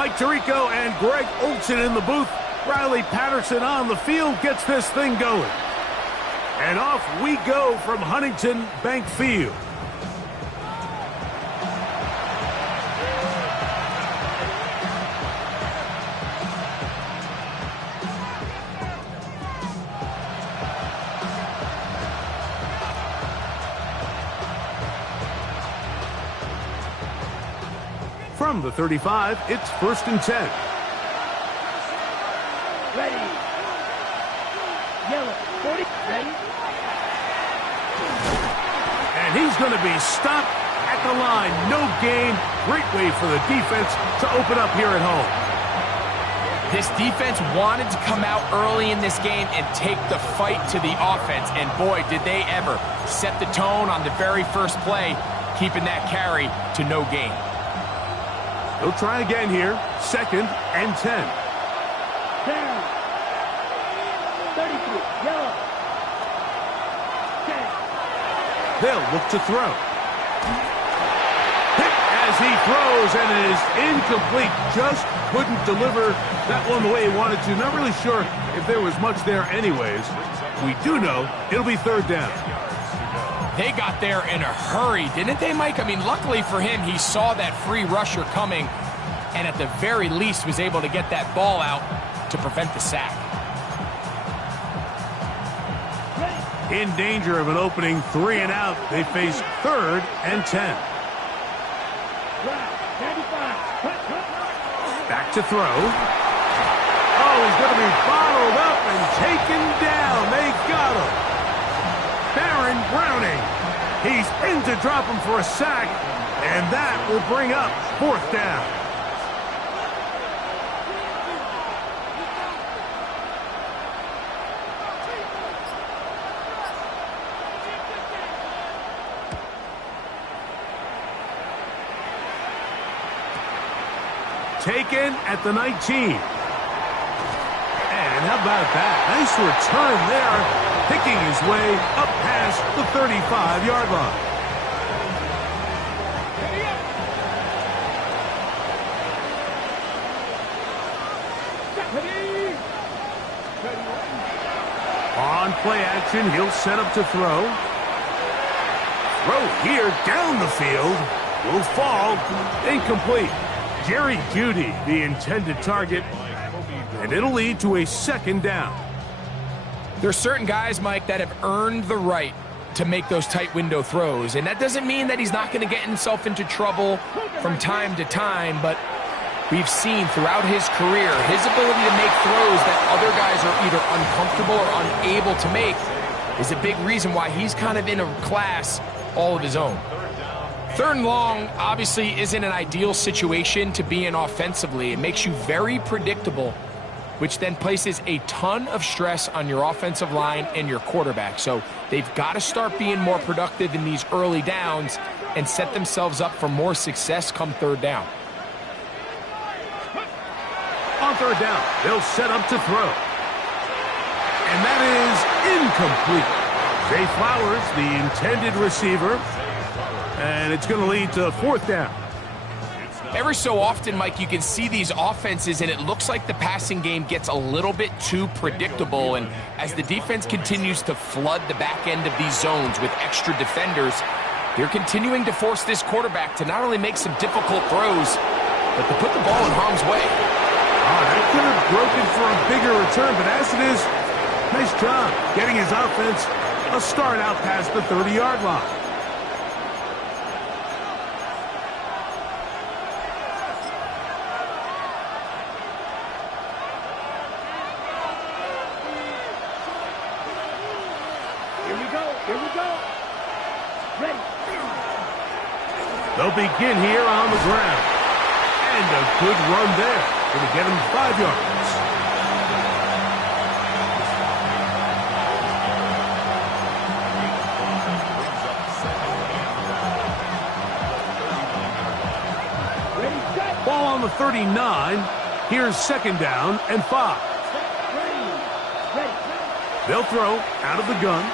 Mike Tirico and Greg Olson in the booth. Riley Patterson on the field gets this thing going. And off we go from Huntington Bank Field. From the 35, it's 1st and 10. Ready. Yellow. 40. Ready. And he's going to be stopped at the line. No gain. Great way for the defense to open up here at home. This defense wanted to come out early in this game and take the fight to the offense. And boy, did they ever set the tone on the very first play, keeping that carry to no gain. He'll try again here. 2nd and 10. Down. 33. Yellow. 10. They'll look to throw. Hit as he throws, and it is incomplete. Just couldn't deliver that one the way he wanted to. Not really sure if there was much there anyways. We do know it'll be 3rd down. They got there in a hurry, didn't they, Mike? I mean, luckily for him, he saw that free rusher coming and at the very least was able to get that ball out to prevent the sack. In danger of an opening 3 and out, they face 3rd and 10. Back to throw. Oh, he's going to be bottled up and taken down. They got him. Baron Browning. He's in to drop him for a sack, and that will bring up 4th down. Taken at the 19. And how about that? Nice return there, picking his way up past the 35-yard line. On play action, he'll set up to throw. Throw here down the field. Will fall. Incomplete. Jerry Jeudy, the intended target, and it'll lead to a 2nd down. There's certain guys, Mike, that have earned the right to make those tight window throws, and that doesn't mean that he's not going to get himself into trouble from time to time, but we've seen throughout his career his ability to make throws that other guys are either uncomfortable or unable to make is a big reason why he's kind of in a class all of his own. 3rd and long obviously isn't an ideal situation to be in offensively. It makes you very predictable, which then places a ton of stress on your offensive line and your quarterback. So they've got to start being more productive in these early downs and set themselves up for more success come 3rd down. On 3rd down, they'll set up to throw. And that is incomplete. Zay Flowers, the intended receiver, and it's going to lead to 4th down. Every so often, Mike, you can see these offenses, and it looks like the passing game gets a little bit too predictable. And as the defense continues to flood the back end of these zones with extra defenders, they're continuing to force this quarterback to not only make some difficult throws, but to put the ball in harm's way. Oh, that could have broken for a bigger return, but as it is, nice job getting his offense a start out past the 30-yard line. They'll begin here on the ground. And a good run there. Going to get him 5 yards. Ball on the 39. Here's 2nd down and 5. They'll throw out of the gun.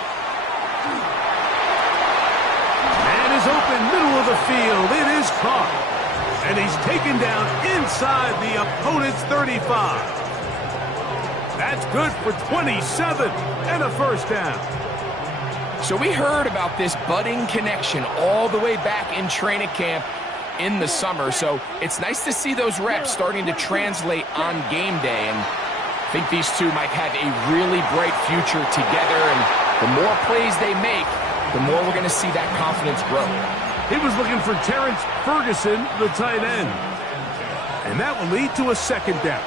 Man is open, middle of the field. It is caught. And he's taken down inside the opponent's 35. That's good for 27 and a first down. So we heard about this budding connection all the way back in training camp in the summer. So it's nice to see those reps starting to translate on game day. And I think these two might have a really bright future together. And the more plays they make, the more we're going to see that confidence grow. He was looking for Terrence Ferguson, the tight end. And that will lead to a second down.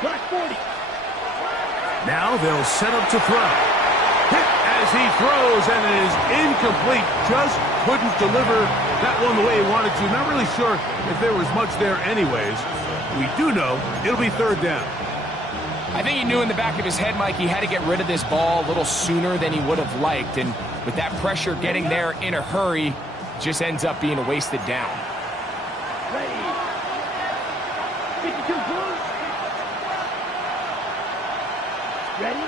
Black 40. Now they'll set up to throw. Hit as he throws, and it is incomplete. Just couldn't deliver that one the way he wanted to. Not really sure if there was much there anyways. We do know it'll be third down. I think he knew in the back of his head, Mike, he had to get rid of this ball a little sooner than he would have liked. And with that pressure getting there in a hurry, it just ends up being a wasted down. Ready. 52 blue. Ready.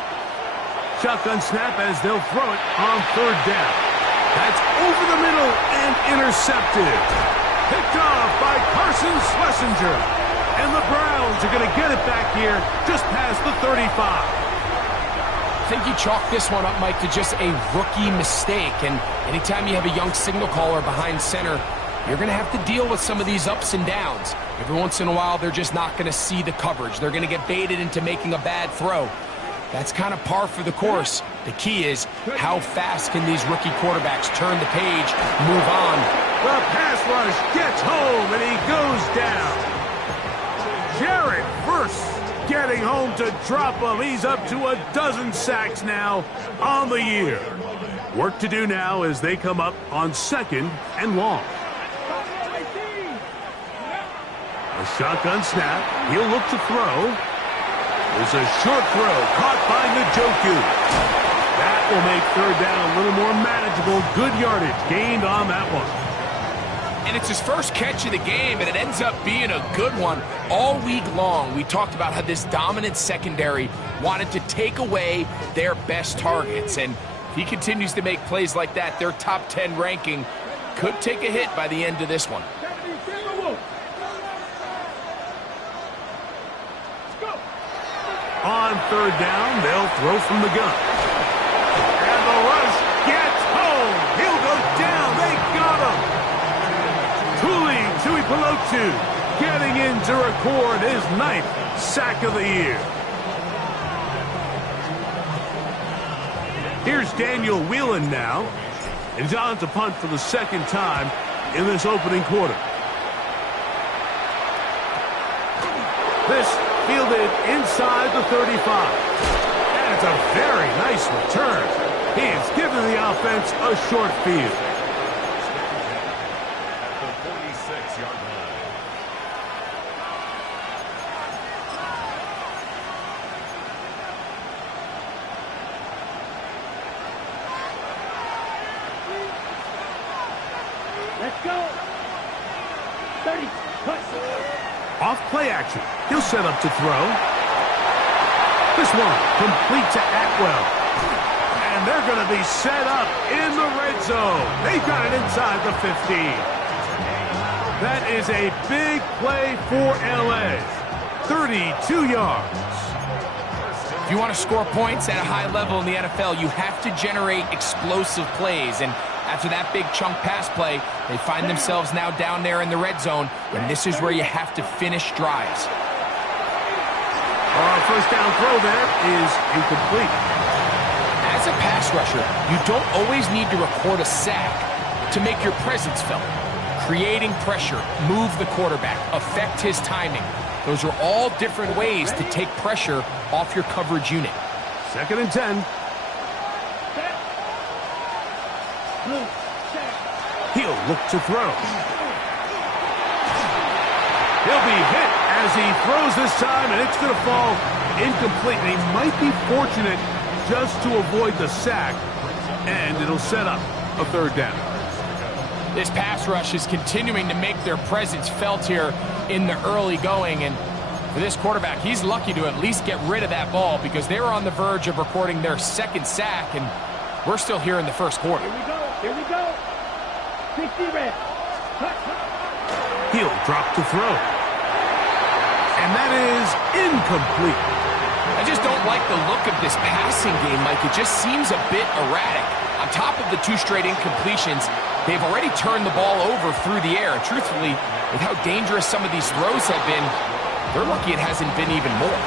Shotgun snap as they'll throw it on third down. That's over the middle and intercepted. Picked off by Carson Schlesinger. And the Browns are going to get it back here just past the 35. I think you chalk this one up, Mike, to just a rookie mistake. And anytime you have a young signal caller behind center, you're going to have to deal with some of these ups and downs. Every once in a while, they're just not going to see the coverage. They're going to get baited into making a bad throw. That's kind of par for the course. The key is how fast can these rookie quarterbacks turn the page, move on. The pass rush gets home, and he goes down. Jared Verse getting home to drop him. He's up to a dozen sacks now on the year. Work to do now as they come up on second and long. A shotgun snap. He'll look to throw. There's a short throw caught by Njoku. That will make third down a little more manageable. Good yardage gained on that one. And it's his first catch of the game, and it ends up being a good one. All week long, we talked about how this dominant secondary wanted to take away their best targets. And if he continues to make plays like that, their top 10 ranking could take a hit by the end of this one. On third down, they'll throw from the gun. And the rush gets home. He'll go down. They got him. Tui Pelotu getting in to record his 9th sack of the year. Here's Daniel Whelan now. And he's on to punt for the second time in this opening quarter. This fielded inside the 35. And it's a very nice return. He has given the offense a short field. Let's go. 30. Push. Off play action. He'll set up to throw. This one complete to Atwell. And they're going to be set up in the red zone. They've got it inside the 15. That is a big play for LA. 32 yards. If you want to score points at a high level in the NFL, you have to generate explosive plays. And after that big chunk pass play, they find themselves now down there in the red zone, and this is where you have to finish drives. First down throw there is incomplete. As a pass rusher, you don't always need to record a sack to make your presence felt. Creating pressure, move the quarterback, affect his timing. Those are all different ways to take pressure off your coverage unit. 2nd and 10. He'll look to throw. He'll be hit as he throws this time, and it's going to fall incomplete. And he might be fortunate just to avoid the sack, and it'll set up a third down. This pass rush is continuing to make their presence felt here in the early going, and for this quarterback, he's lucky to at least get rid of that ball because they were on the verge of recording their 2nd sack, and we're still here in the first quarter. Here we go. Here we go. 60 red. Cut. He'll drop to throw. And that is incomplete. I just don't like the look of this passing game, Mike. It just seems a bit erratic. On top of the 2 straight incompletions, they've already turned the ball over through the air. And truthfully, with how dangerous some of these throws have been, they're lucky it hasn't been even more.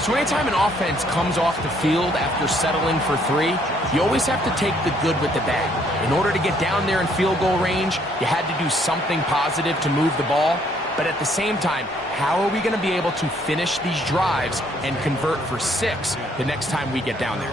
So anytime an offense comes off the field after settling for 3, you always have to take the good with the bad. In order to get down there in field goal range, you had to do something positive to move the ball. But at the same time, how are we going to be able to finish these drives and convert for 6 the next time we get down there?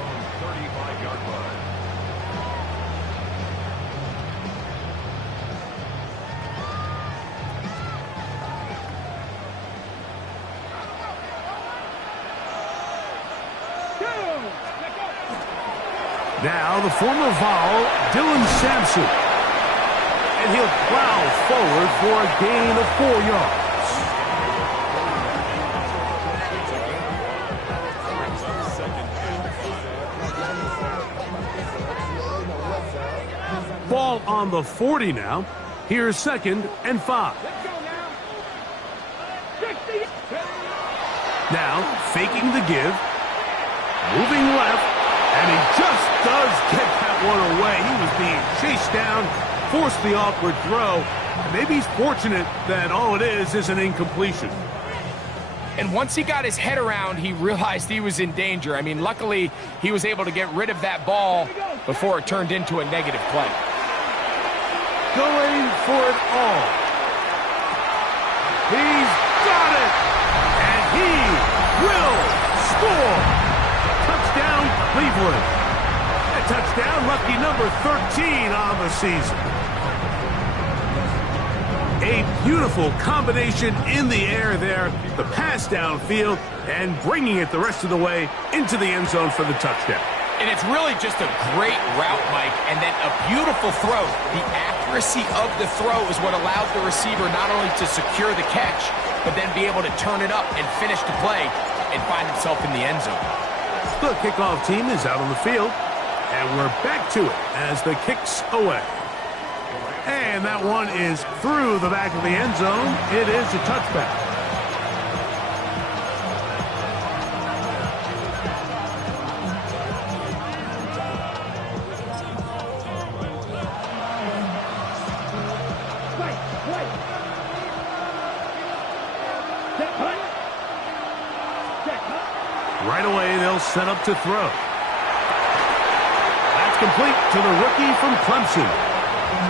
Now the former Vol, Dylan Sampson. And he'll plow forward for a gain of 4 yards. Ball on the 40 now. Here's 2nd and 5. Now faking the give. Moving left. And he just does get that one away. He was being chased down, forced the awkward throw. And maybe he's fortunate that all it is an incompletion. And once he got his head around, he realized he was in danger. I mean, luckily, he was able to get rid of that ball before it turned into a negative play. Going for it all. He's got it. And he will score. Touchdown, Cleveland. A touchdown, lucky number 13 on the season. A beautiful combination in the air there. The pass downfield and bringing it the rest of the way into the end zone for the touchdown. And it's really just a great route, Mike, and then a beautiful throw. The accuracy of the throw is what allows the receiver not only to secure the catch, but then be able to turn it up and finish the play and find himself in the end zone. The kickoff team is out on the field, and we're back to it as the kick's away. And that one is through the back of the end zone. It is a touchback. Right away, they'll set up to throw. That's complete to the rookie from Clemson.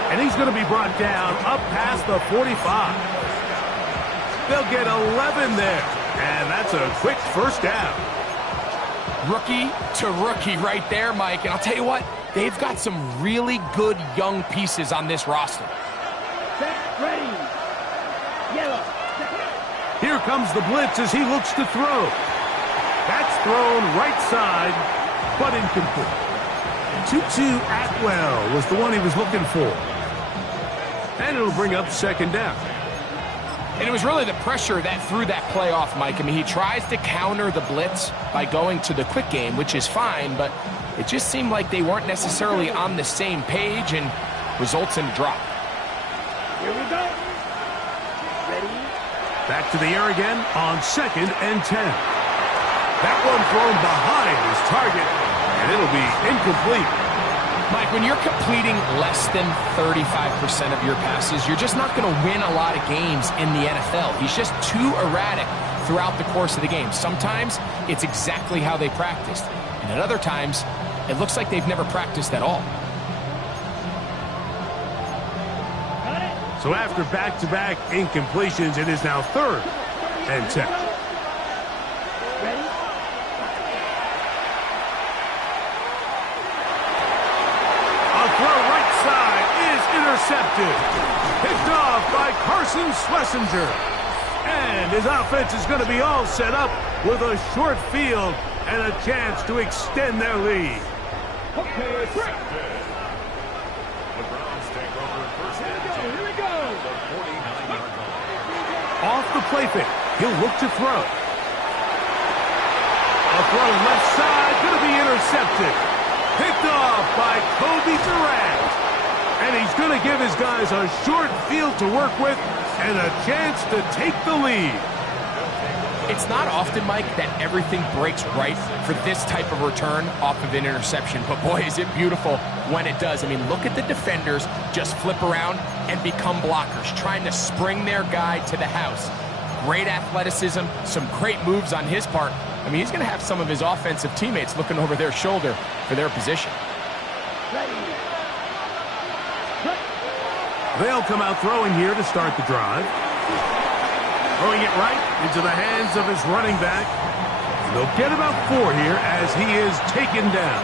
And he's going to be brought down up past the 45. They'll get 11 there. And that's a quick first down. Rookie to rookie right there, Mike. And I'll tell you what, they've got some really good young pieces on this roster. Set, ready. Yellow. Here comes the blitz as he looks to throw. That's thrown right side, but incomplete. Tutu Atwell was the one he was looking for. And it'll bring up 2nd down. And it was really the pressure that threw that play off, Mike. I mean, he tries to counter the blitz by going to the quick game, which is fine, but it just seemed like they weren't necessarily on the same page and results in a drop. Here we go. Ready? Back to the air again on 2nd and 10. That one thrown behind his target, and it'll be incomplete. Mike, when you're completing less than 35% of your passes, you're just not going to win a lot of games in the NFL. He's just too erratic throughout the course of the game. Sometimes it's exactly how they practiced, and at other times, it looks like they've never practiced at all. So after back-to-back incompletions, it is now 3rd and 10. Intercepted. Picked off by Carson Schlesinger. And his offense is going to be all set up with a short field and a chance to extend their lead. Okay, break. The Browns take over first and 10. Here we go. The 49-yard line. Off the play fake. He'll look to throw. A throw left side, going to be intercepted. Picked off by Kobe Durant. And he's going to give his guys a short field to work with and a chance to take the lead. It's not often, Mike, that everything breaks right for this type of return off of an interception. But boy, is it beautiful when it does. I mean, look at the defenders just flip around and become blockers, trying to spring their guy to the house. Great athleticism, some great moves on his part. I mean, he's going to have some of his offensive teammates looking over their shoulder for their position. They'll come out throwing here to start the drive. Throwing it right into the hands of his running back. They'll get about 4 here as he is taken down.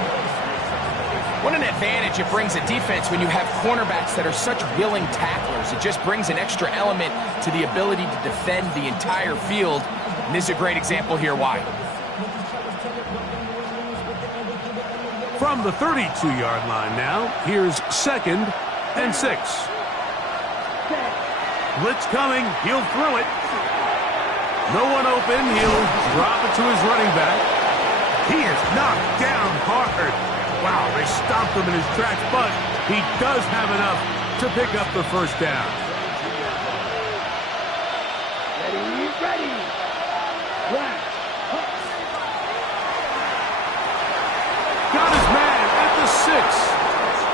What an advantage it brings a defense when you have cornerbacks that are such willing tacklers. It just brings an extra element to the ability to defend the entire field. And this is a great example here why. From the 32-yard line now, here's 2nd and 6. Blitz coming, he'll throw it. No one open, he'll drop it to his running back. He is knocked down hard. Wow, they stopped him in his tracks, but he does have enough to pick up the first down. Ready. Flash. Got his man at the 6.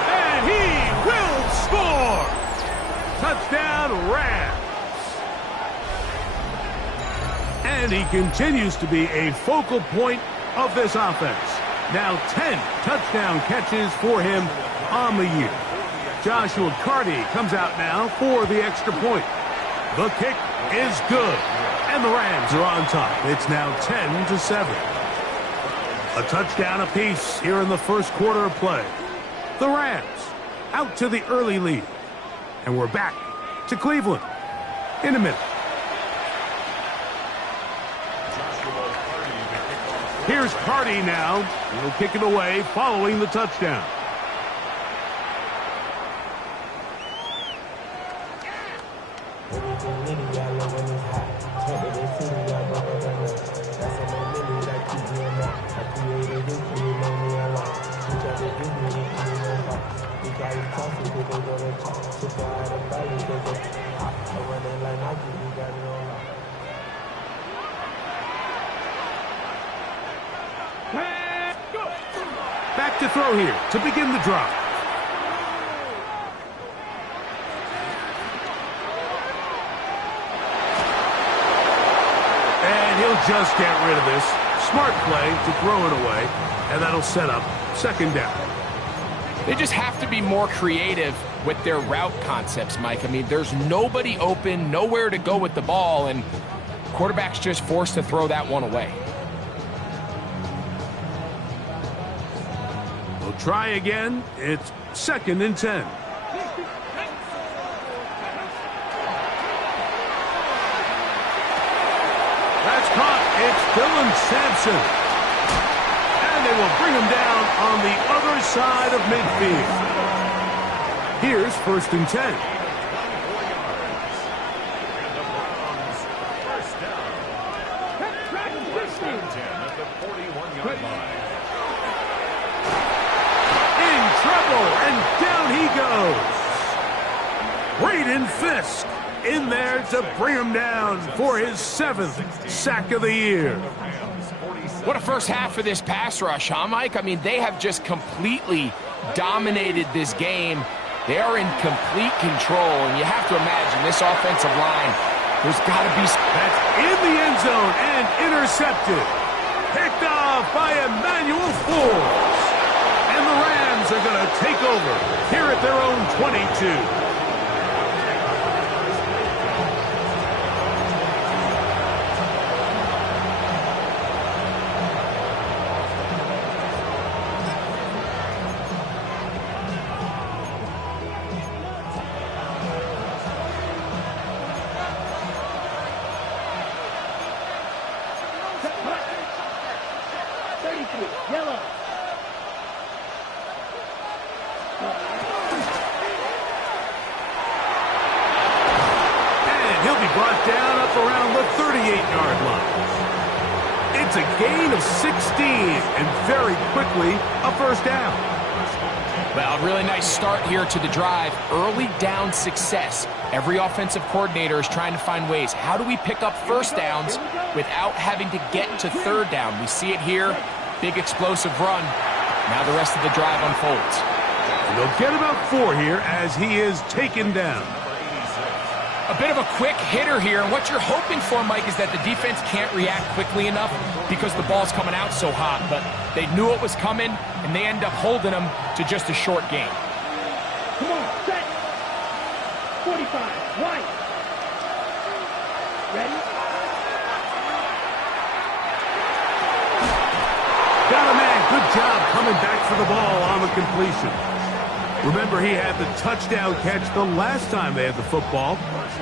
And he will score. Touchdown, Rams. And he continues to be a focal point of this offense. Now 10 touchdown catches for him on the year. Joshua Carty comes out now for the extra point. The kick is good. And the Rams are on top. It's now 10-7. A touchdown apiece here in the first quarter of play. The Rams out to the early lead. And we're back to Cleveland in a minute. Here's Carty now. He'll kick it away following the touchdown. Back to throw here to begin the drive. And he'll just get rid of this. Smart play to throw it away, and that'll set up 2nd down. They just have to be more creative with their route concepts, Mike. I mean, there's nobody open, nowhere to go with the ball, and quarterback's just forced to throw that one away. We'll try again. It's 2nd and 10. That's caught. It's Dylan Sampson. And they will bring him down on the other side of midfield. Here's 1st and 10. And down he goes. Braden Fisk in there to bring him down for his 7th sack of the year. What a first half for this pass rush, huh, Mike? I mean, they have just completely dominated this game. They are in complete control, and you have to imagine this offensive line, there's got to be... That's in the end zone and intercepted. Picked off by Emmanuel Forbes. And the Rams are going to take over here at their own 22. Yellow. And he'll be brought down up around the 38-yard line. It's a gain of 16, and very quickly a first down. Well, really nice start here to the drive. Early down success. Every offensive coordinator is trying to find ways. How do we pick up first downs without having to get to third down? We see it here. Big explosive run. Now the rest of the drive unfolds. And they'll get about 4 here as he is taken down. A bit of a quick hitter here, and what you're hoping for, Mike, is that the defense can't react quickly enough because the ball's coming out so hot, but they knew it was coming, and they end up holding them to just a short gain. Come on, set. 45, right. Ready? Got a man. Good job coming back for the ball on the completion. Remember, he had the touchdown catch the last time they had the football.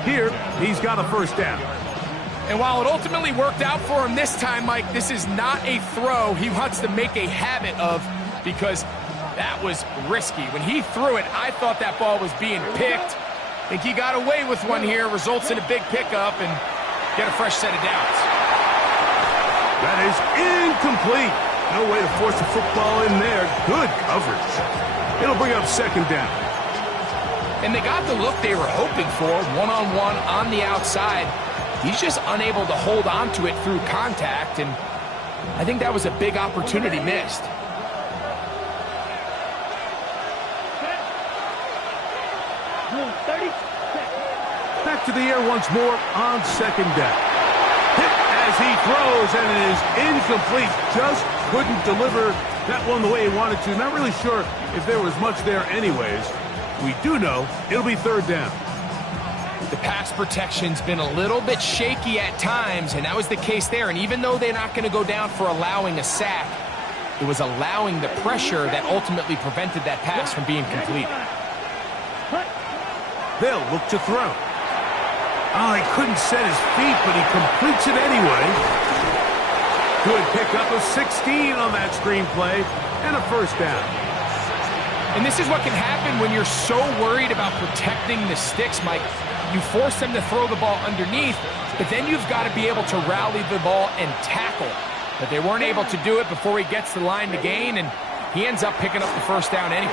Here, he's got a first down. And while it ultimately worked out for him this time, Mike, this is not a throw he wants to make a habit of because that was risky. When he threw it, I thought that ball was being picked. I think he got away with one here, results in a big pickup, and get a fresh set of downs. That is incomplete. No way to force the football in there. Good coverage. It'll bring up second down. And they got the look they were hoping for, one-on-one on the outside. He's just unable to hold on to it through contact, and I think that was a big opportunity missed. Rule 30 seconds. Back to the air once more on second down. Hit as he throws, and it is incomplete. Just couldn't deliver that one the way he wanted to. Not really sure if there was much there anyways. We do know it'll be third down. The pass protection's been a little bit shaky at times, and that was the case there. And even though they're not going to go down for allowing a sack, it was allowing the pressure that ultimately prevented that pass from being complete. They'll look to throw. Oh, he couldn't set his feet, but he completes it anyway. Good pickup of 16 on that screenplay, and a first down. And this is what can happen when you're so worried about protecting the sticks, Mike. You force them to throw the ball underneath, but then you've got to be able to rally the ball and tackle. But they weren't able to do it before he gets the line to gain, and he ends up picking up the first down anyway.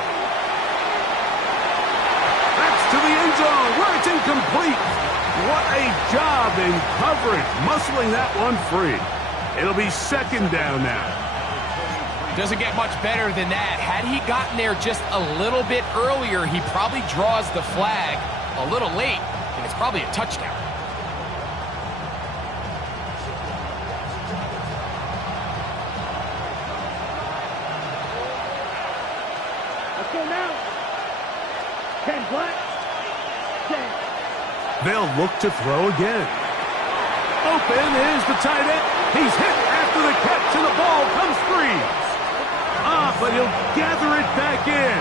That's to the end zone, where it's incomplete. What a job in coverage, muscling that one free. It'll be second down now. Doesn't get much better than that. Had he gotten there just a little bit earlier, he probably draws the flag a little late, and it's probably a touchdown. Let's go now. 10 black. 10. They'll look to throw again. Open is the tight end. He's hit after the catch, and the ball comes free. But he'll gather it back in.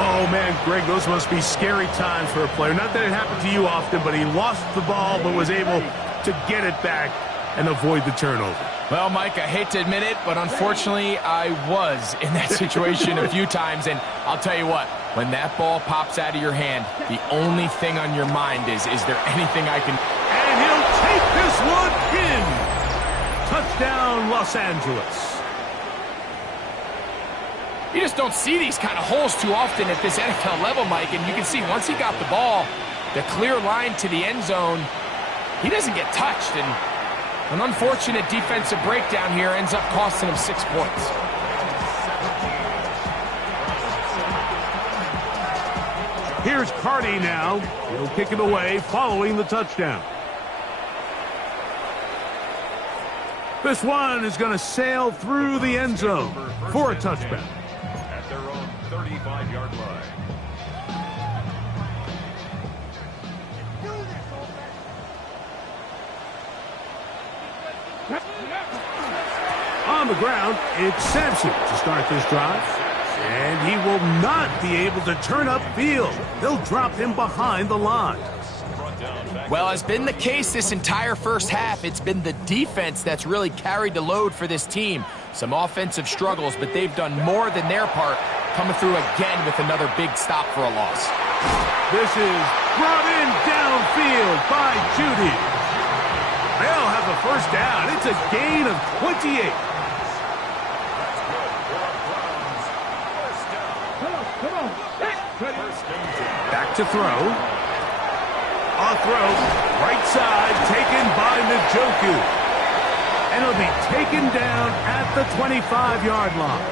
Oh, man, Greg, those must be scary times for a player. Not that it happened to you often, but he lost the ball but was able to get it back and avoid the turnover. Well, Mike, I hate to admit it, but unfortunately, I was in that situation a few times, and I'll tell you what, when that ball pops out of your hand, the only thing on your mind is there anything I can... And he'll take this one in. Touchdown, Los Angeles. You just don't see these kind of holes too often at this NFL level, Mike, and you can see once he got the ball, the clear line to the end zone, he doesn't get touched, and an unfortunate defensive breakdown here ends up costing him 6 points. Here's Cardi now. He'll kick it away following the touchdown. This one is going to sail through the end zone for a touchback. At their own 35-yard line. On the ground, it's Sampson to start this drive. And he will not be able to turn upfield. They'll drop him behind the line. Well, as been the case this entire first half, it's been the defense that's really carried the load for this team. Some offensive struggles, but they've done more than their part, coming through again with another big stop for a loss. This is brought in downfield by Judy. They'll have the first down. It's a gain of 28. Back to throw. A throw, right side, taken by Njoku. And it'll be taken down at the 25-yard line.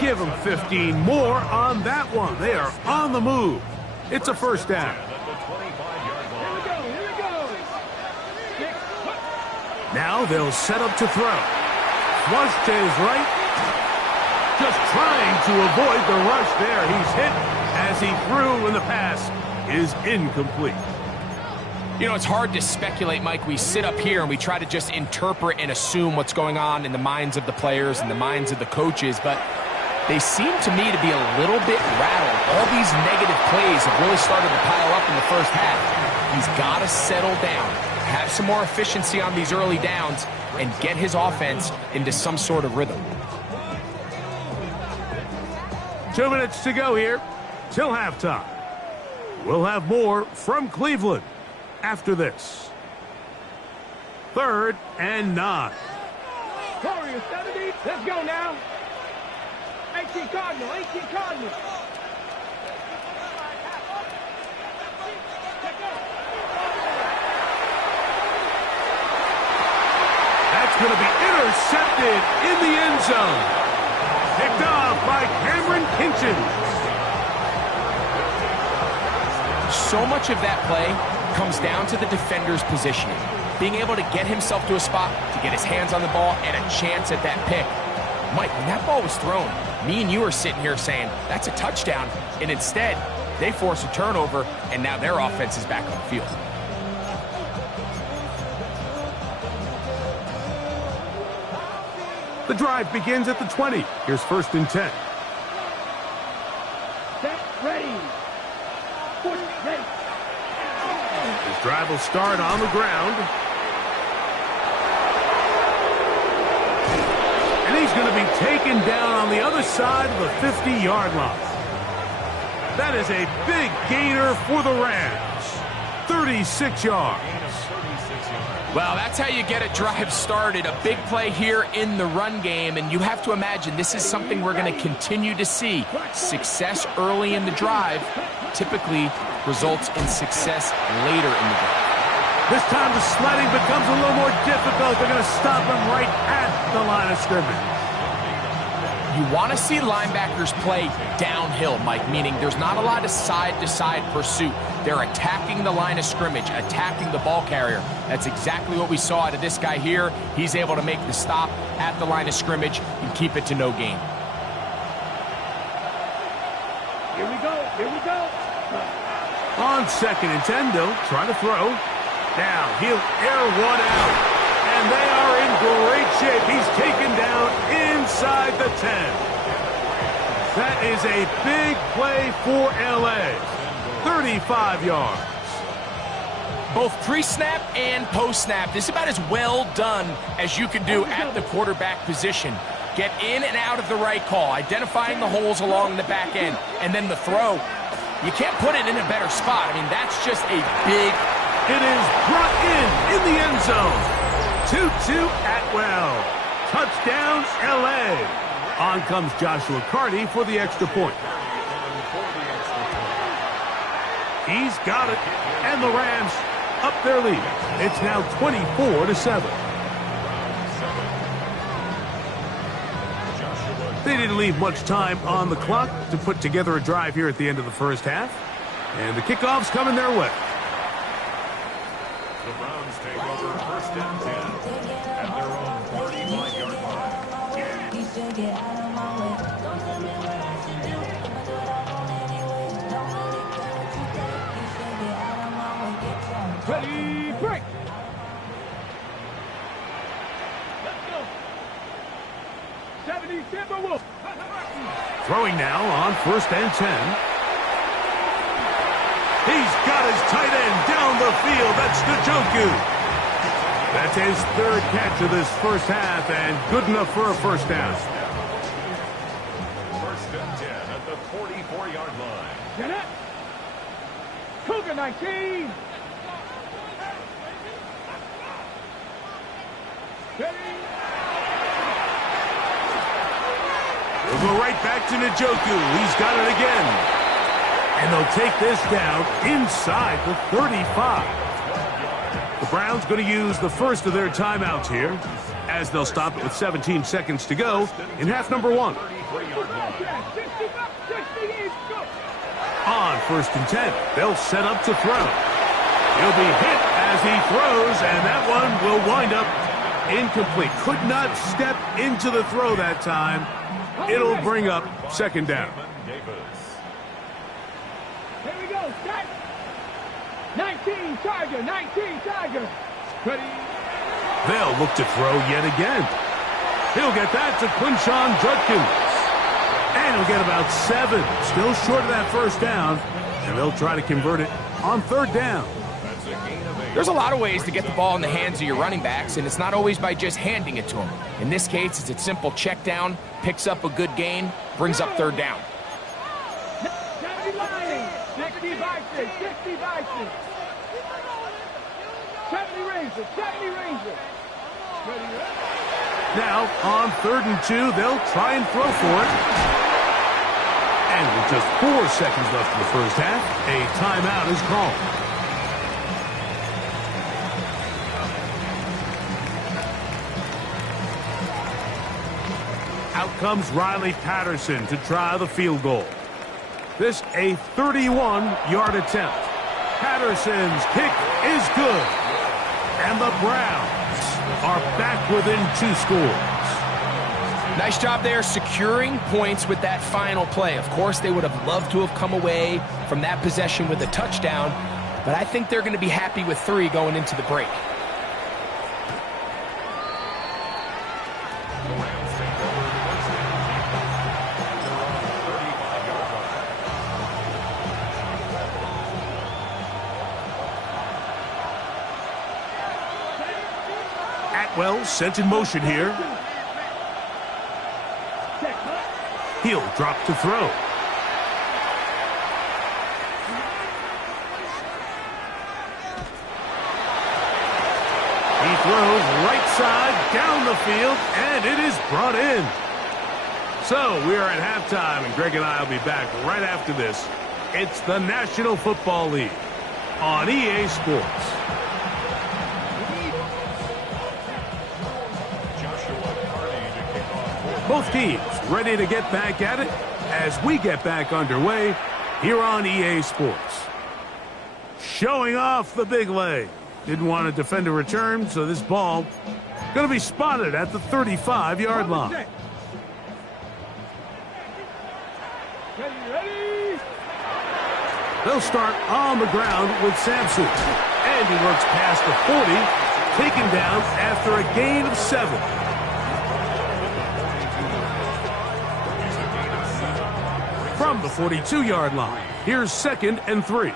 Give them 15 more on that one. They are on the move. It's a first down. Now they'll set up to throw. Flush to his right. Just trying to avoid the rush there. He's hit as he threw, and the pass is incomplete. You know, it's hard to speculate, Mike. We sit up here and we try to just interpret and assume what's going on in the minds of the players and the minds of the coaches, but they seem to me to be a little bit rattled. All these negative plays have really started to pile up in the first half. He's got to settle down, have some more efficiency on these early downs, and get his offense into some sort of rhythm. 2 minutes to go here till halftime. We'll have more from Cleveland after this. 3rd and 9. Warriors 70. Let's go now. 18 Cardinal. 18 Cardinal. That's going to be intercepted in the end zone. Picked off by Cameron Kinchins. So much of that play comes down to the defender's positioning. Being able to get himself to a spot, to get his hands on the ball, and a chance at that pick. Mike, when that ball was thrown, me and you are sitting here saying, that's a touchdown. And instead, they force a turnover, and now their offense is back on the field. The drive begins at the 20. Here's 1st and 10. Set, ready. Push, ready. His drive will start on the ground. And he's going to be taken down on the other side of the 50-yard line. That is a big gainer for the Rams. 36 yards. Well, that's how you get a drive started. A big play here in the run game, and you have to imagine this is something we're going to continue to see. Success early in the drive typically results in success later in the drive. This time the sledding becomes a little more difficult. They're going to stop him right at the line of scrimmage. You want to see linebackers play downhill, Mike, meaning there's not a lot of side-to-side pursuit. They're attacking the line of scrimmage, attacking the ball carrier. That's exactly what we saw out of this guy here. He's able to make the stop at the line of scrimmage and keep it to no gain. Here we go. Here we go. On 2nd and 10, they'll try to throw. Now he'll air one out. And they are in great shape. He's taken down inside the 10. That is a big play for L.A. 35 yards. Both pre-snap and post-snap, this is about as well done as you can do at the quarterback position. Get in and out of the right call, identifying the holes along the back end, and then the throw. You can't put it in a better spot. I mean, that's just a big... It is brought in the end zone. Tutu Atwell. Touchdown, L.A. On comes Joshua Carty for the extra point. He's got it. And the Rams up their lead. It's now 24-7. They didn't leave much time on the clock to put together a drive here at the end of the first half. And the kickoff's coming their way. The Browns take over 1st and 10 at their own 35-yard line. Ready, break. Let's go. 70 Timberwolves. Throwing now on 1st and 10. He's got his tight end down the field. That's Njoku. That's his 3rd catch of this first half, and good enough for a first down. 1st and 10 at the 44-yard line. Get it. Cougar 19. We'll They'll go right back to Njoku. He's got it again. And they'll take this down inside the 35. The Browns going to use the first of their timeouts here, as they'll stop it with 17 seconds to go in half number 1. On 1st and 10, they'll set up to throw. He'll be hit as he throws, and that one will wind up incomplete. Could not step into the throw that time. It'll bring up 2nd down. Here we go, set. 19 Tiger, 19 Tiger. Ready. They'll look to throw yet again. He'll get that to Quinshon Judkins. And he'll get about 7. Still short of that 1st down. And they'll try to convert it on 3rd down. There's a lot of ways to get the ball in the hands of your running backs, and it's not always by just handing it to them. In this case, it's a simple check down, picks up a good gain, brings up 3rd down. 60 Bison, 60 Bison. 70 Ranger, 70 Ranger. Now, on 3rd and 2, they'll try and throw for it. And with just 4 seconds left in the 1st half, a timeout is called. Out comes Riley Patterson to try the field goal. This a 31-yard attempt. Patterson's kick is good. And the Browns are back within 2 scores. Nice job there securing points with that final play. Of course, they would have loved to have come away from that possession with a touchdown, but I think they're going to be happy with 3 going into the break. Atwell sent in motion here. He'll drop to throw. He throws right side down the field, and it is brought in. So we are at halftime, and Greg and I will be back right after this. It's the National Football League on EA Sports. Both teams ready to get back at it as we get back underway here on EA Sports. Showing off the big leg. Didn't want to defend a return, so this ball going to be spotted at the 35-yard line. Ready. They'll start on the ground with Sampson. And he works past the 40, taken down after a gain of 7. From the 42-yard line, here's 2nd and 3.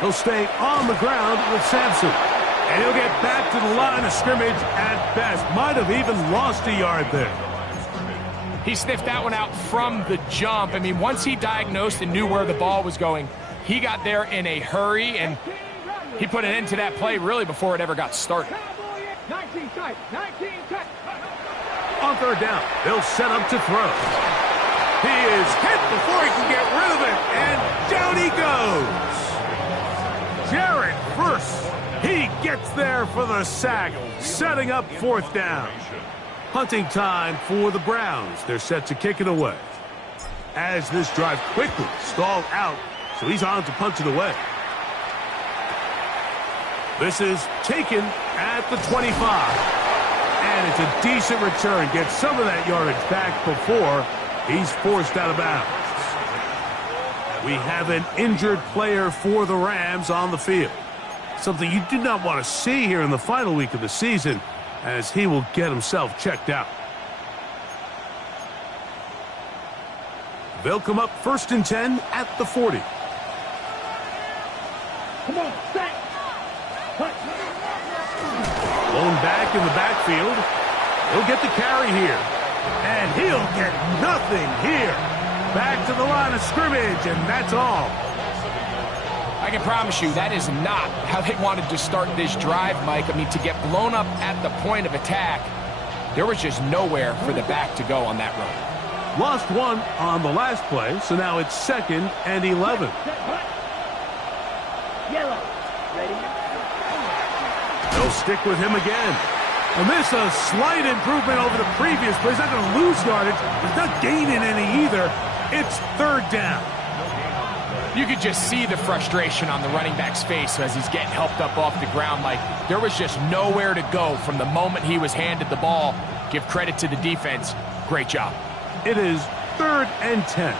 He'll stay on the ground with Sampson. And he'll get back to the line of scrimmage at best. Might have even lost a yard there. He sniffed that one out from the jump. I mean, once he diagnosed and knew where the ball was going, he got there in a hurry, and he put an end to that play really before it ever got started. 19 tight, 19 tight. On 3rd down, they'll set up to throw. He is hit before he can get rid of it, and down he goes. Jared first. He gets there for the sack, setting up 4th down. Punting time for the Browns. They're set to kick it away. As this drive quickly stalled out, so he's on to punch it away. This is taken at the 25. And it's a decent return. Gets some of that yardage back before he's forced out of bounds. We have an injured player for the Rams on the field. Something you do not want to see here in the final week of the season, as he will get himself checked out. They'll come up 1st and 10 at the 40. Come on, set. Blown back in the backfield. He'll get the carry here. And he'll get nothing here. Back to the line of scrimmage, and that's all. I can promise you that is not how they wanted to start this drive, Mike. I mean, to get blown up at the point of attack, There was just nowhere for the back to go on that run. Lost one on the last play, so now it's 2nd and 11. Yellow. Ready? They'll stick with him again. And this a slight improvement over the previous play. He's not going to lose yardage, but he's not gaining any either. It's 3rd down. You could just see the frustration on the running back's face as he's getting helped up off the ground. Like there was just nowhere to go from the moment he was handed the ball. Give credit to the defense. Great job. It is 3rd and 10.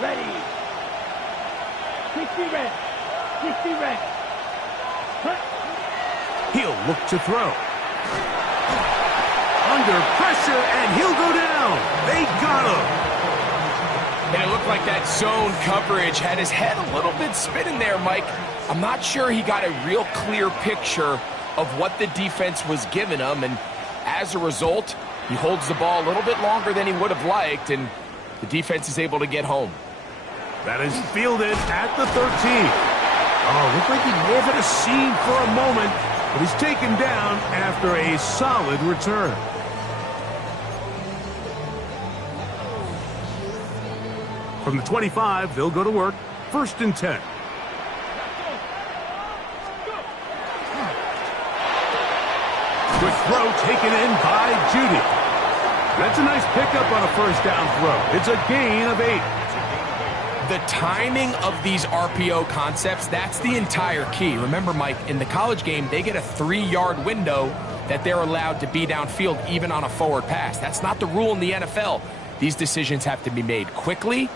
Ready. 60 red. 60 red. He'll look to throw. Under pressure, and he'll go down. They got him. And it looked like that zone coverage had his head a little bit spinning there, Mike. I'm not sure he got a real clear picture of what the defense was giving him, and as a result, he holds the ball a little bit longer than he would have liked, and the defense is able to get home. That is fielded at the 13. Oh, looked like he may have hit a seam for a moment, but he's taken down after a solid return. From the 25, they'll go to work. 1st and 10. Good throw taken in by Judy. That's a nice pickup on a 1st down throw. It's a gain of 8. The timing of these RPO concepts, that's the entire key. Remember, Mike, in the college game, they get a 3-yard window that they're allowed to be downfield even on a forward pass. That's not the rule in the NFL. These decisions have to be made quickly.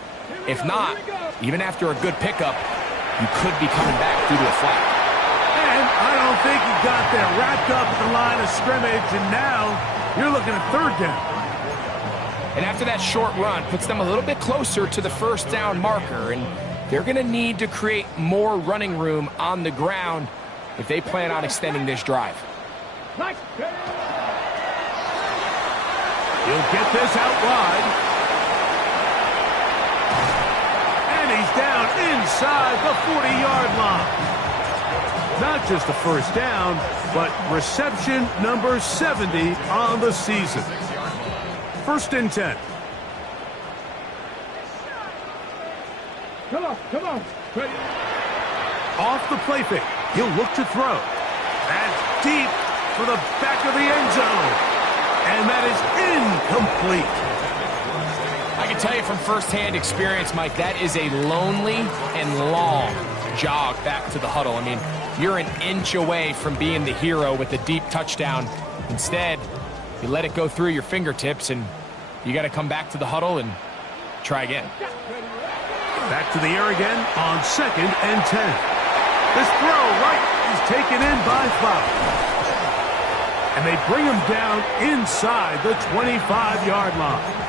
If not, even after a good pickup, you could be coming back due to a flag. And I don't think he got there. Wrapped up at the line of scrimmage, and now you're looking at 3rd down. And after that short run, puts them a little bit closer to the 1st down marker, and they're going to need to create more running room on the ground if they plan on extending this drive. He'll get this out wide. And he's down inside the 40-yard line. Not just a 1st down, but reception number 70 on the season. 1st and 10. Come on. Ready. Off the play fake. He'll look to throw. That's deep for the back of the end zone. And that is incomplete. I can tell you from firsthand experience, Mike, that is a lonely and long jog back to the huddle. I mean, you're an inch away from being the hero with a deep touchdown. Instead, you let it go through your fingertips, and you got to come back to the huddle and try again. Back to the air again on 2nd and 10. This throw right is taken in by Flower. And they bring him down inside the 25-yard line.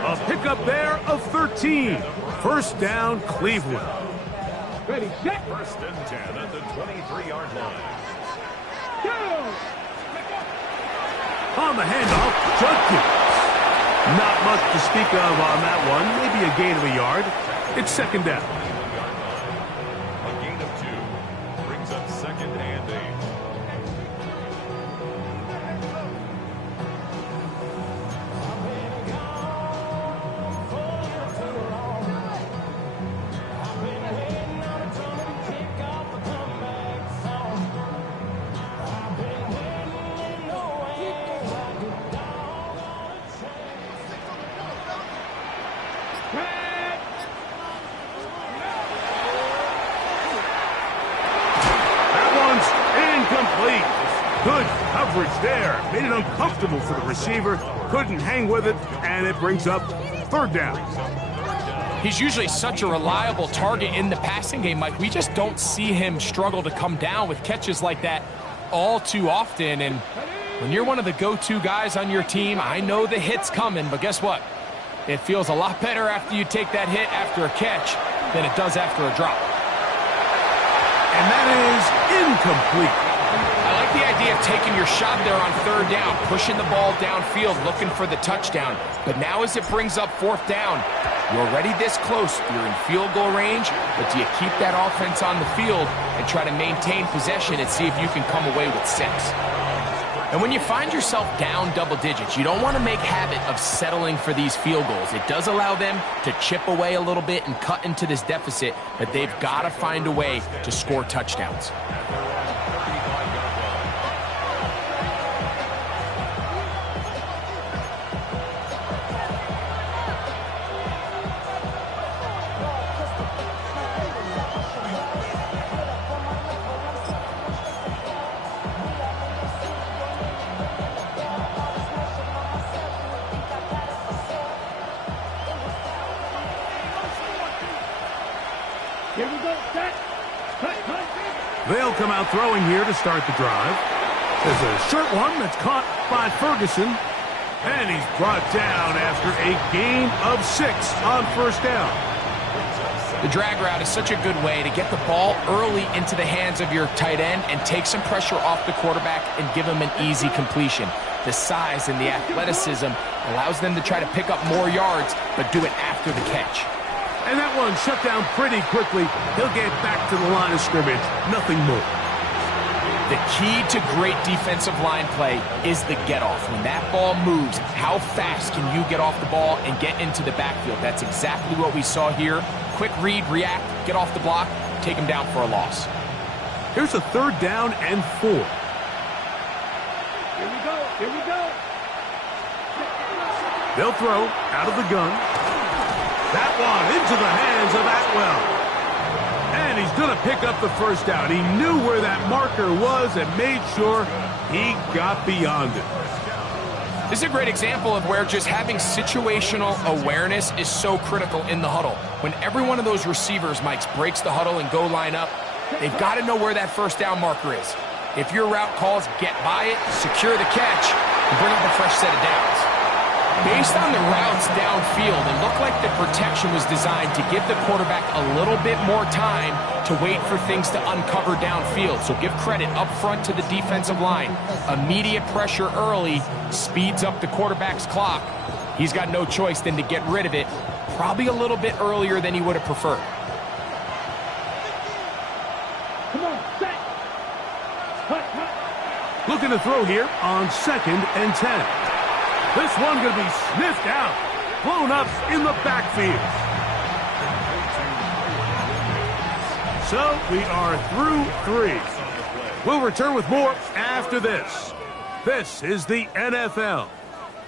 A pickup there of 13. 1st down, Cleveland. Ready, set. 1st and 10 at the 23-yard line. Go! On the handoff, Judkins. Not much to speak of on that one. Maybe a gain of a yard. It's 2nd down. A gain of 2 brings up 2nd and 8. Good coverage there. Made it uncomfortable for the receiver. Couldn't hang with it, and it brings up 3rd down. He's usually such a reliable target in the passing game, Mike. We just don't see him struggle to come down with catches like that all too often. And when you're one of the go-to guys on your team, I know the hit's coming, but guess what? It feels a lot better after you take that hit after a catch than it does after a drop. And that is incomplete. I like the idea of taking your shot there on 3rd down, pushing the ball downfield, looking for the touchdown. But now as it brings up 4th down, you're already this close. You're in field goal range, but do you keep that offense on the field and try to maintain possession and see if you can come away with 6? And when you find yourself down double digits, you don't want to make habit of settling for these field goals. It does allow them to chip away a little bit and cut into this deficit, but they've got to find a way to score touchdowns. Here we go. Set. Cut, cut. They'll come out throwing here to start the drive. There's a short one that's caught by Ferguson. And he's brought down after a gain of 6 on first down. The drag route is such a good way to get the ball early into the hands of your tight end and take some pressure off the quarterback and give him an easy completion. The size and the athleticism allows them to try to pick up more yards, but do it after the catch. And that one shut down pretty quickly. He'll get back to the line of scrimmage. Nothing more. The key to great defensive line play is the get-off. When that ball moves, how fast can you get off the ball and get into the backfield? That's exactly what we saw here. Quick read, react, get off the block, take him down for a loss. Here's a 3rd down and 4. Here we go. Here we go. They'll throw out of the gun. That one into the hands of Atwell. And he's going to pick up the first down. He knew where that marker was and made sure he got beyond it. This is a great example of where just having situational awareness is so critical in the huddle. When every one of those receivers, Mike, breaks the huddle and go line up, they've got to know where that first down marker is. If your route calls, get by it, secure the catch, and bring up a fresh set of downs. Based on the routes downfield, it looked like the protection was designed to give the quarterback a little bit more time to wait for things to uncover downfield. So give credit up front to the defensive line. Immediate pressure early speeds up the quarterback's clock. He's got no choice than to get rid of it, probably a little bit earlier than he would have preferred. Come on, set. Cut, cut. Looking to throw here on 2nd and 10. This one going to be sniffed out, blown up in the backfield. So we are through 3. We'll return with more after this. This is the NFL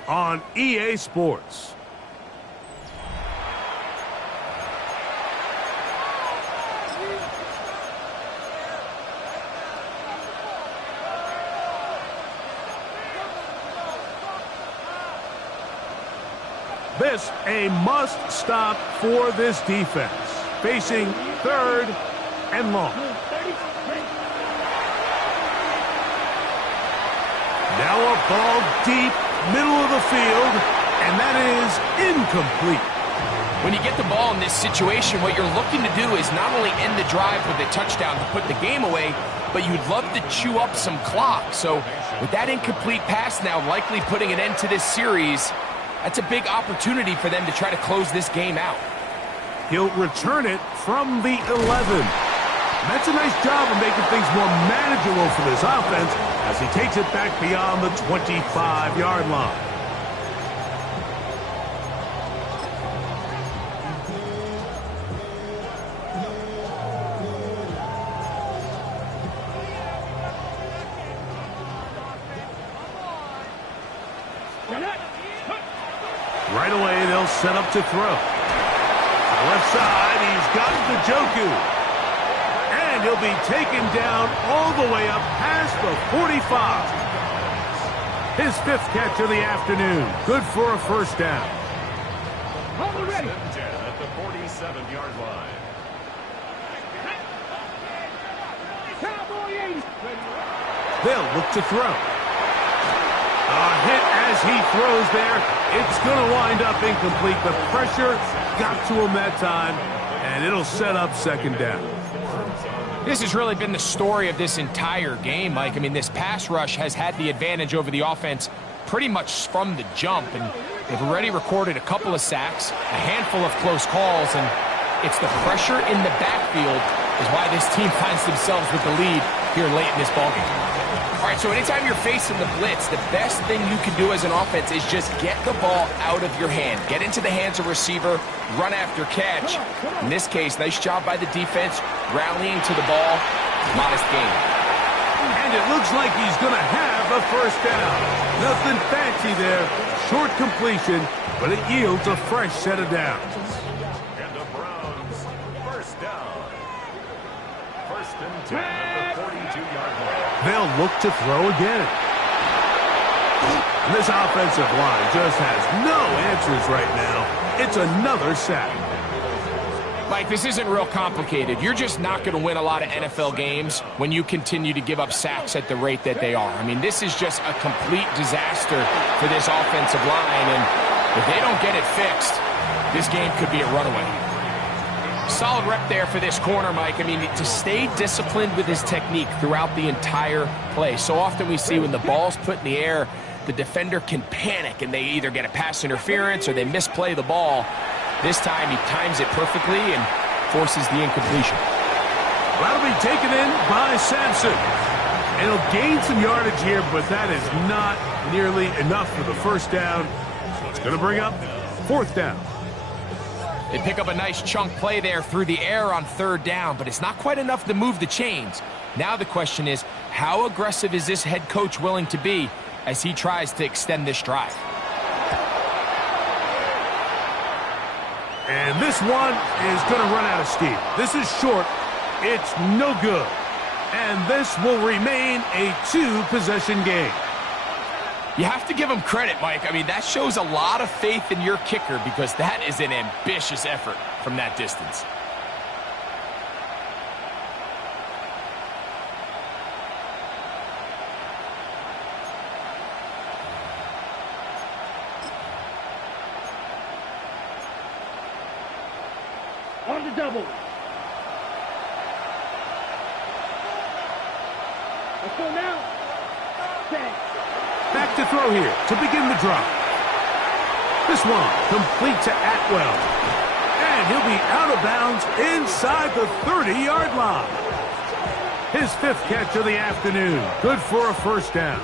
on EA Sports. This a must-stop for this defense. Facing 3rd and long. Now a ball deep, middle of the field, and that is incomplete. When you get the ball in this situation, what you're looking to do is not only end the drive with a touchdown to put the game away, but you'd love to chew up some clock. So with that incomplete pass now likely putting an end to this series, that's a big opportunity for them to try to close this game out. He'll return it from the 11. That's a nice job of making things more manageable for this offense as he takes it back beyond the 25-yard line. Right away, they'll set up to throw. Left side, he's got Njoku. And he'll be taken down all the way up past the 45. His 5th catch of the afternoon. Good for a first down. Hold it ready. At the 47-yard line. Cowboy 80. They'll look to throw. A hit as he throws there. It's going to wind up incomplete. The pressure got to him that time, and it'll set up 2nd down. This has really been the story of this entire game, Mike. I mean, this pass rush has had the advantage over the offense pretty much from the jump, and they've already recorded a couple of sacks, a handful of close calls, and it's the pressure in the backfield is why this team finds themselves with the lead here late in this ballgame. All right, so anytime you're facing the blitz, the best thing you can do as an offense is just get the ball out of your hand. Get into the hands of receiver, run after catch. In this case, nice job by the defense, rallying to the ball. Modest gain. And it looks like he's going to have a first down. Nothing fancy there. Short completion, but it yields a fresh set of downs. And the Browns, first down. First and 10 at the 42-yard line. They'll look to throw again. And this offensive line just has no answers right now. It's another sack. Mike, this isn't real complicated. You're just not going to win a lot of NFL games when you continue to give up sacks at the rate that they are. I mean, this is just a complete disaster for this offensive line, and if they don't get it fixed, this game could be a runaway. Solid rep there for this corner, Mike. I mean, to stay disciplined with his technique throughout the entire play. So often we see when the ball's put in the air, the defender can panic, and they either get a pass interference or they misplay the ball. This time he times it perfectly and forces the incompletion. That'll be taken in by Sampson. And he'll gain some yardage here, but that is not nearly enough for the first down. So it's going to bring up fourth down. They pick up a nice chunk play there through the air on third down, but it's not quite enough to move the chains. Now the question is, how aggressive is this head coach willing to be as he tries to extend this drive? And this one is going to run out of steam. This is short. It's no good. And this will remain a two-possession game. You have to give him credit, Mike. I mean, that shows a lot of faith in your kicker because that is an ambitious effort from that distance. On the double. Let's go now. Set. Back to throw here to begin the drop. This one complete to Atwell. And he'll be out of bounds inside the 30-yard line. His fifth catch of the afternoon. Good for a first down.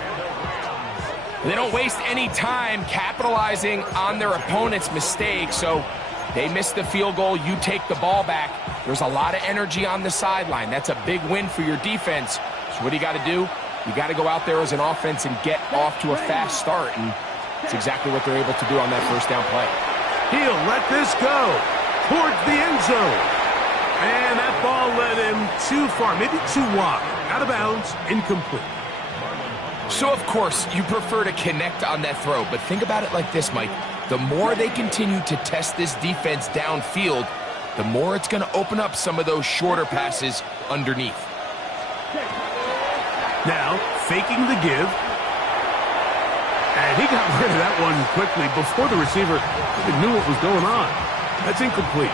They don't waste any time capitalizing on their opponent's mistake, so they miss the field goal, you take the ball back. There's a lot of energy on the sideline. That's a big win for your defense. So what do you got to do? You got to go out there as an offense and get off to a fast start, and it's exactly what they're able to do on that first down play. He'll let this go towards the end zone. And that ball led him too far, maybe too wide. Out of bounds, incomplete. So, of course, you prefer to connect on that throw, but think about it like this, Mike. The more they continue to test this defense downfield, the more it's going to open up some of those shorter passes underneath. Now, faking the give. And he got rid of that one quickly before the receiver even knew what was going on. That's incomplete.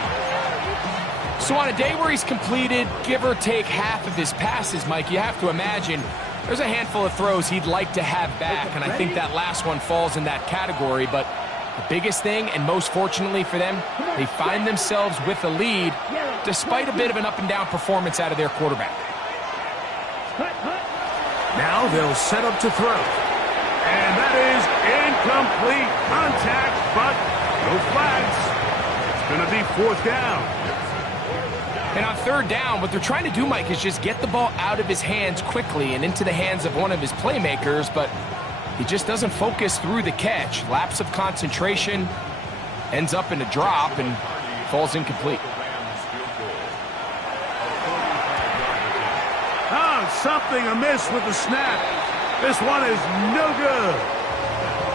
So on a day where he's completed, give or take half of his passes, Mike, you have to imagine there's a handful of throws he'd like to have back, and I think that last one falls in that category. But the biggest thing, and most fortunately for them, they find themselves with a lead despite a bit of an up-and-down performance out of their quarterback. Now they'll set up to throw. And that is incomplete contact, but no flags. It's going to be fourth down. And on third down, what they're trying to do, Mike, is just get the ball out of his hands quickly and into the hands of one of his playmakers, but he just doesn't focus through the catch. Lapse of concentration, ends up in a drop, and falls incomplete. Something amiss with the snap. This one is no good.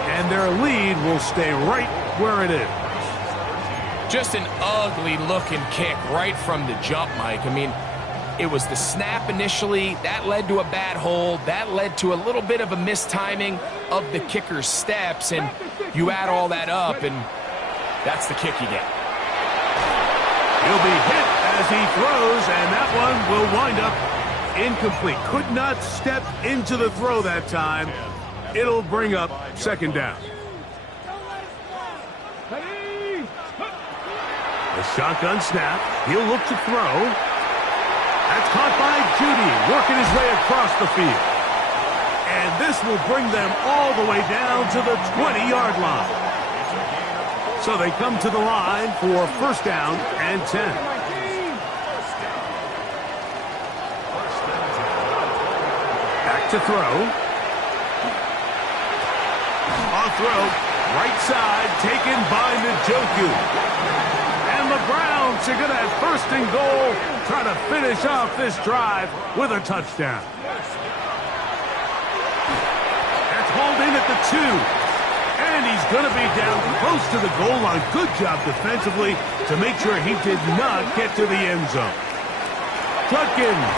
And their lead will stay right where it is. Just an ugly-looking kick right from the jump, Mike. I mean, it was the snap initially. That led to a bad hold. That led to a little bit of a mistiming of the kicker's steps. And you add all that up, and that's the kick you get. He'll be hit as he throws, and that one will wind up incomplete. Could not step into the throw that time. It'll bring up second down. The shotgun snap. He'll look to throw. That's caught by Judy, working his way across the field. And this will bring them all the way down to the 20-yard line. So they come to the line for first down and 10. Back to throw. On throw, right side, taken by Njoku. And the Browns are going to have first and goal, try to finish off this drive with a touchdown. That's hauled in at the 2. And he's going to be down close to the goal line. Good job defensively to make sure he did not get to the end zone. Judkins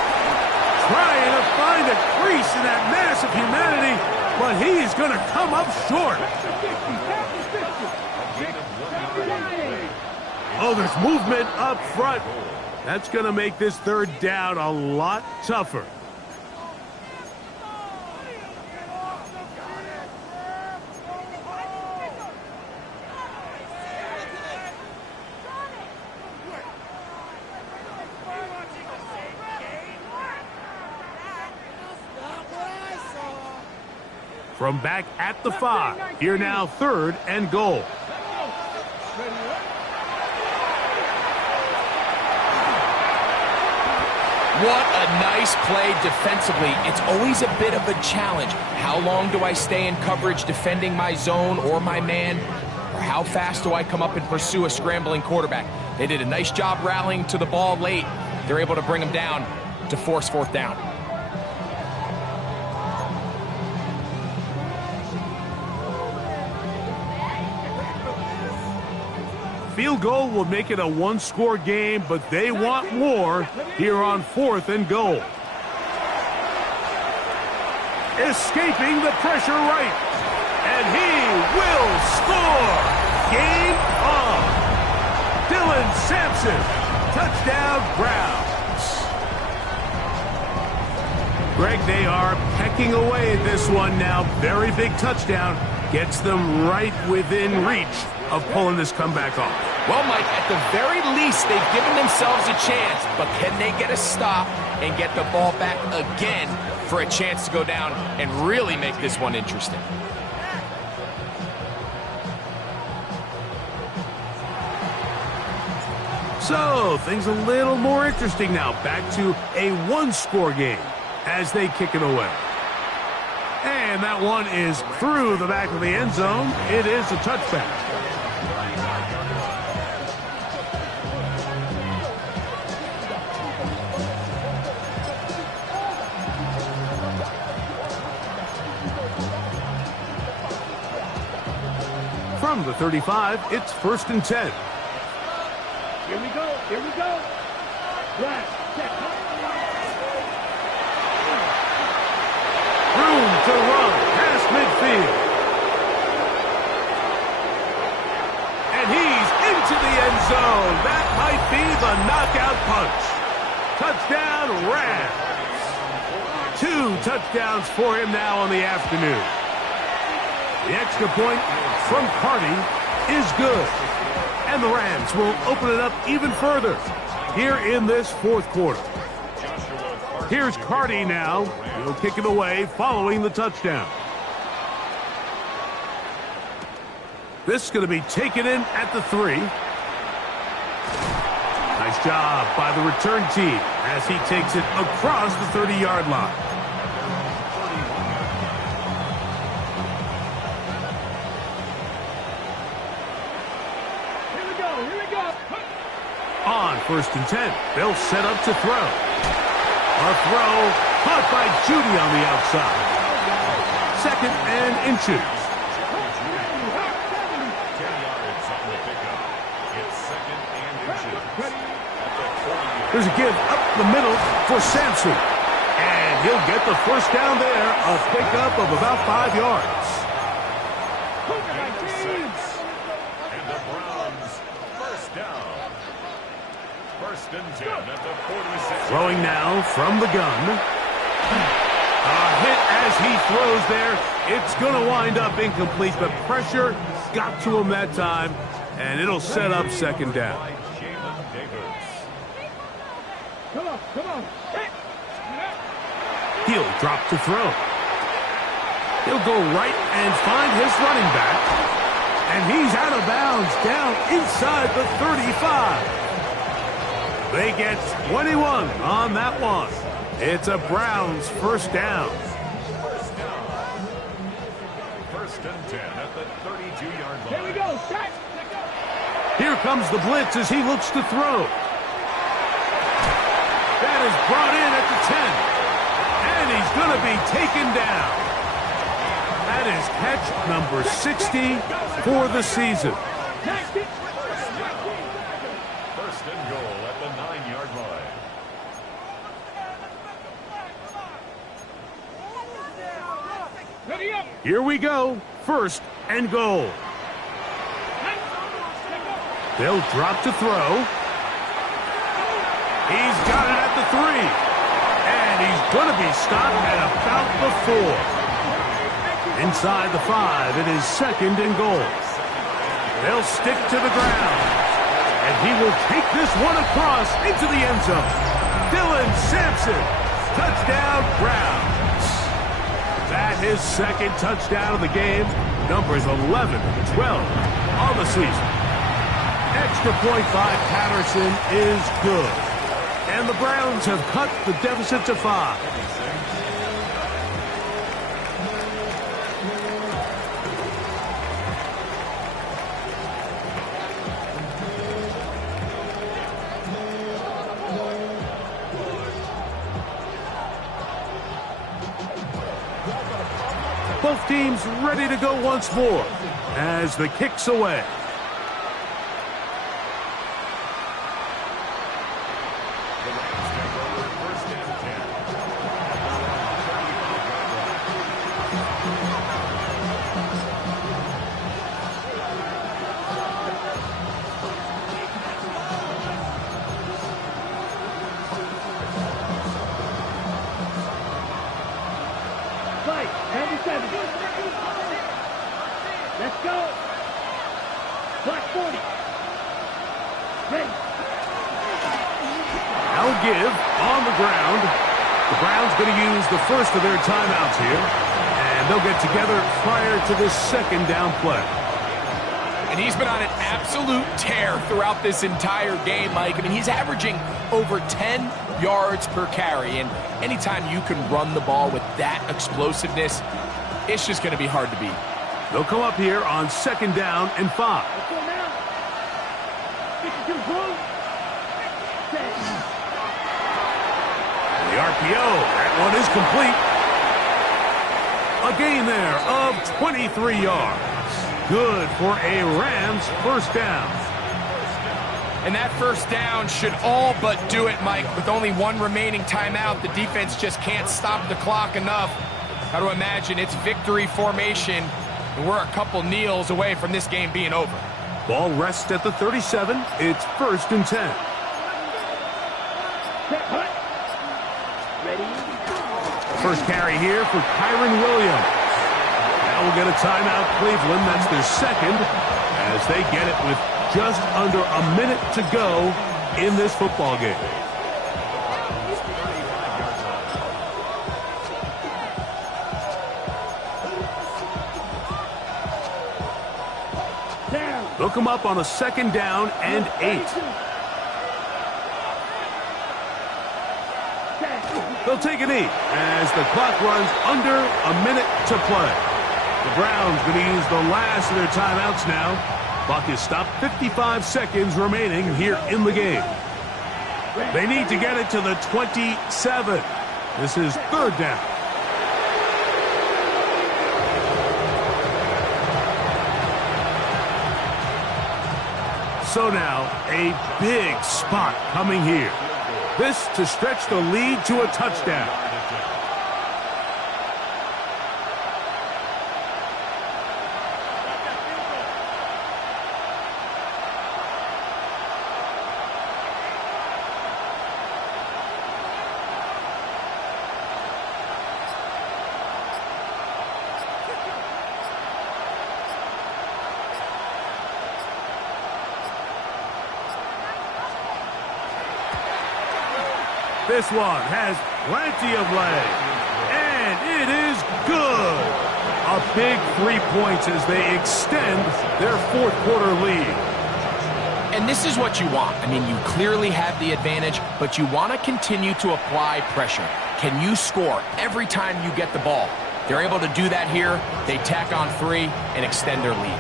trying to find a crease in that mass of humanity, but he is going to come up short. Oh, there's movement up front. That's going to make this third down a lot tougher. From back at the 5, here now third and goal. What a nice play defensively. It's always a bit of a challenge. How long do I stay in coverage defending my zone or my man? Or how fast do I come up and pursue a scrambling quarterback? They did a nice job rallying to the ball late. They're able to bring him down to force fourth down. Field goal will make it a one-score game, but they want more here on fourth and goal. Escaping the pressure right, and he will score. Game on. Dylan Sampson, touchdown Browns. Greg, they are pecking away at this one now. Very big touchdown. Gets them right within reach of pulling this comeback off. Well, Mike, at the very least, they've given themselves a chance, but can they get a stop and get the ball back again for a chance to go down and really make this one interesting? So, things a little more interesting now. Back to a one-score game as they kick it away. And that one is through the back of the end zone. It is a touchback. From the 35, it's first and 10. Here we go. Here we go. Right. Room to run past midfield. And he's into the end zone. That might be the knockout punch. Touchdown, Rams. 2 touchdowns for him now on the afternoon. The extra point from Carty is good. And the Rams will open it up even further here in this fourth quarter. Here's Carty now. He'll kick it away following the touchdown. This is going to be taken in at the 3. Nice job by the return team as he takes it across the 30-yard line. On first and 10, they'll set up to throw. A throw caught by Judy on the outside. Second and inches. There's a give up the middle for Sampson. And he'll get the first down there, a pickup of about 5 yards. And the Browns, first down. First and 10 at the 46. Throwing now from the gun. A hit as he throws there. It's going to wind up incomplete. The pressure got to him that time, and it'll set up second down. Come on, come on. He'll drop to throw. He'll go right and find his running back. And he's out of bounds down inside the 35. They get 21 on that one. It's a Browns first down. First and 10 at the 32-yard line. Here we go. Set. Here comes the blitz as he looks to throw. That is brought in at the 10. And he's going to be taken down. That is catch number 60 for the season. First and goal at the 9-yard line. Ready up. Here we go. First and goal. They'll drop to throw. He's got it at the 3. And he's going to be stopped at about the 4. Inside the 5, it is second and goal. They'll stick to the ground. And he will take this one across into the end zone. Dylan Sampson. Touchdown, Browns. That his second touchdown of the game. Numbers 11 and 12 on the season. Extra point by Patterson is good. And the Browns have cut the deficit to 5. Both teams ready to go once more as the kick's away. Let's go. Black 40. Ready. Now give on the ground. The Browns going to use the first of their timeouts here. And they'll get together prior to this second down play. And he's been on an absolute tear throughout this entire game, Mike. I mean, he's averaging over 10 yards per carry. And anytime you can run the ball with that explosiveness, it's just going to be hard to beat. They'll come up here on second down and 5. Let's go now. 52 blue. The RPO, that one is complete. A gain there of 23 yards. Good for a Rams first down. And that first down should all but do it, Mike. With only one remaining timeout, the defense just can't stop the clock enough. Got to imagine it's victory formation, and we're a couple kneels away from this game being over. Ball rests at the 37. It's first and 10. First carry here for Kyron Williams. Now we'll get a timeout, Cleveland. That's their second, as they get it with just under a minute to go in this football game. They'll come up on a second down and 8. They'll take a knee as the clock runs under a minute to play. The Browns going to use the last of their timeouts now. Clock is stopped, 55 seconds remaining here in the game. They need to get it to the 27. This is third down. So now, a big spot coming here. This to stretch the lead to a touchdown. This one has plenty of leg, and it is good. A big 3 points as they extend their fourth quarter lead. And this is what you want. I mean, you clearly have the advantage, but you want to continue to apply pressure. Can you score every time you get the ball? They're able to do that here. They tack on 3 and extend their lead.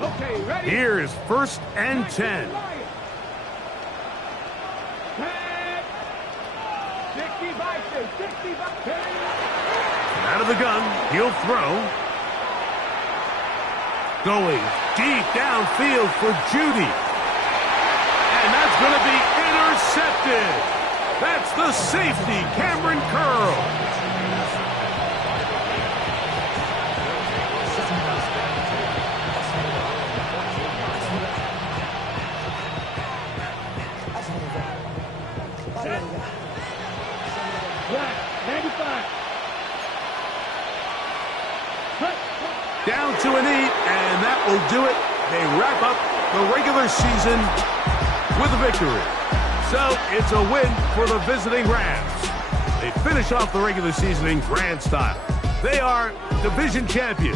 Okay, ready? Here is 1st and 10. 65. Out of the gun, he'll throw. Going deep downfield for Judy. And that's going to be intercepted. That's the safety, Cameron Curl. Down to a knee, and that will do it. They wrap up the regular season with a victory. So it's a win for the visiting Rams. They finish off the regular season in grand style. They are division champions.